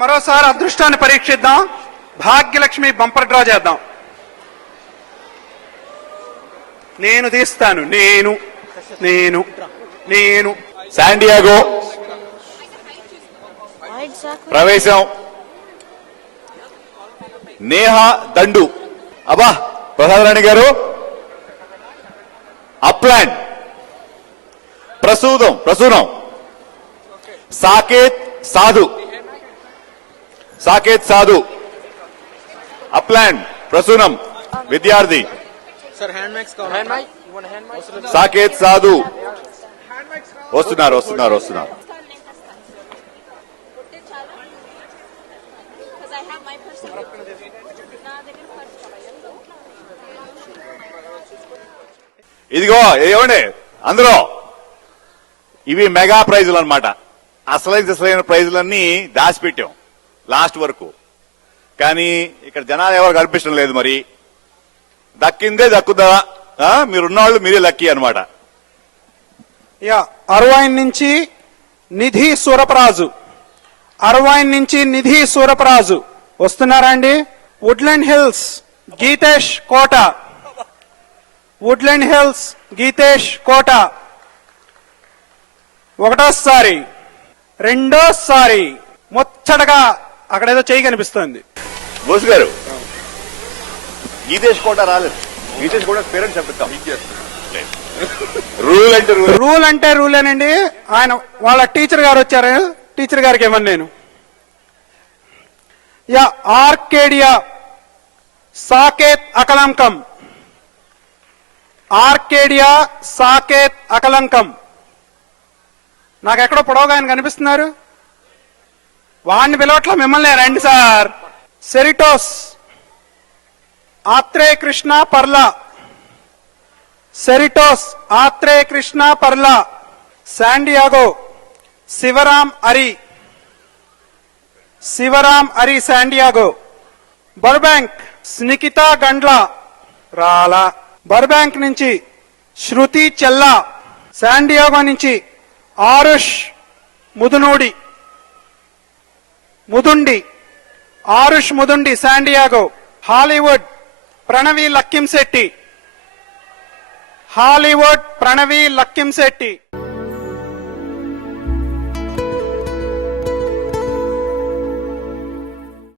మరోసారి అదృష్టాన్ని పరీక్షిద్దాం. Bhagyalakshmi bumper draw చేద్దాం. నేను తీస్తాను. నేను నేను నేను శాండియాగో ప్రవేశం. నేహా దండు. అబ్బా ప్రసాద్ రాణి గారు. అప్లాండ్ ప్రసూనం. సాకేత్ సాధు. అప్లాండ్ ప్రసూనం విద్యార్థి. సాకేత్ సాధు వస్తున్నారు. ఇదిగో ఏమండి అందులో ఇవి మెగా ప్రైజులు అనమాట. అసలైన ప్రైజులన్నీ దాచిపెట్టాం లాస్ట్ వరకు. కానీ ఇక్కడ జనాలు ఎవరు కనిపించడం లేదు. మరి దక్కిందే దక్కుదా, మీరున్నవాళ్ళు మీరే లక్కీ అనమాట. అరవైన్ నుంచి నిధి సూరపరాజు వస్తున్నారా అండి? వుడ్లాండ్ హిల్స్ గీతేష్ కోట ఒకటోసారి, రెండోసారి ముచ్చటగా అక్కడేదో చేయి కనిపిస్తోంది. బోస్ గారు గీతేష్ కోట రాలేదు. గీతేష్ కోట పేరెంట్స్ చెప్తాం. రూల్ అంటే రూలేనండి. ఆయన వాళ్ళ టీచర్ గారు వచ్చారు. టీచర్ గారికి ఏమన్నా నేను ఆర్కేడియా సాకేత్ అకలంకం. నాకెక్కడో పొడవుగా ఆయన కనిపిస్తున్నారు. వాడిని పిలవట్లా, మిమ్మల్ని రండి సార్. సెరిటోస్ ఆత్రేయ కృష్ణ పర్లా. శాండియాగో శివరాం అరి శాండియాగో. బర్బ్యాంక్ స్నికితా గండ్లా రాలా. బర్బ్యాంక్ నుంచి శృతి చెల్లా. శాండియాగో నుంచి ఆరుష్ ముదుండి శాండియాగో. హాలీవుడ్ ప్రణవి లక్కింశెట్టి.